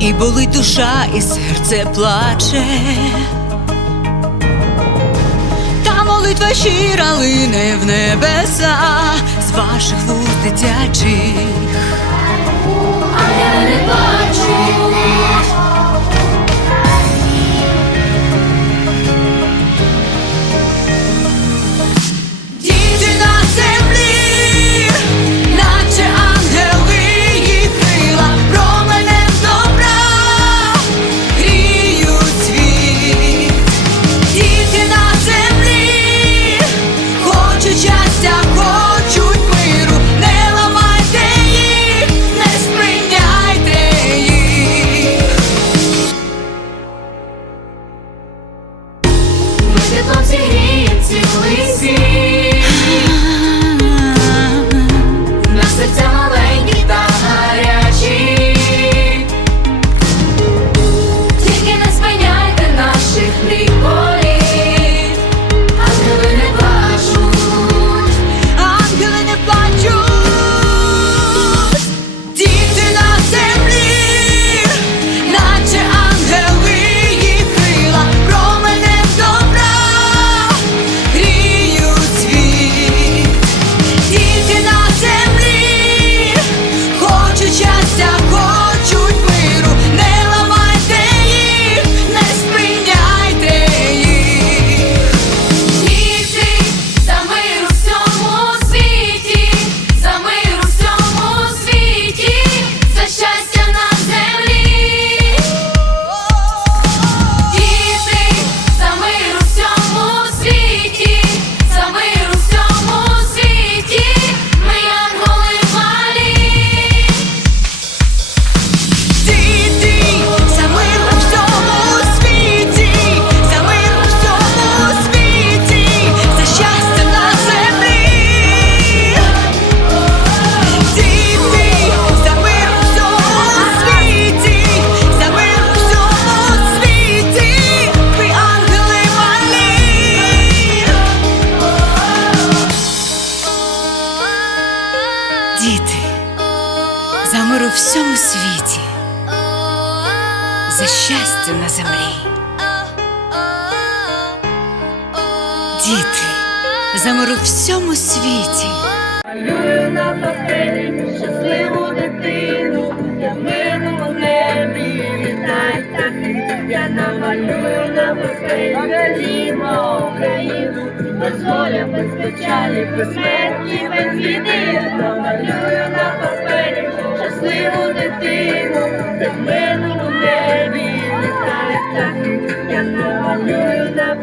І болить душа, і серце плаче. Та молитва щира лине в небеса з ваших вуз дитячих. Всьому світі, за щастя на землі. Діти, за мир у всьому світі. Малюю на папері щасливу дитину, я в мирному небі птахи. Я намалюю на Галімо Україну, без воля, без печалі, без смерті, без біди. Намалюю на папері щасливу дитину, де в мирному небі літають так, Я намалюю на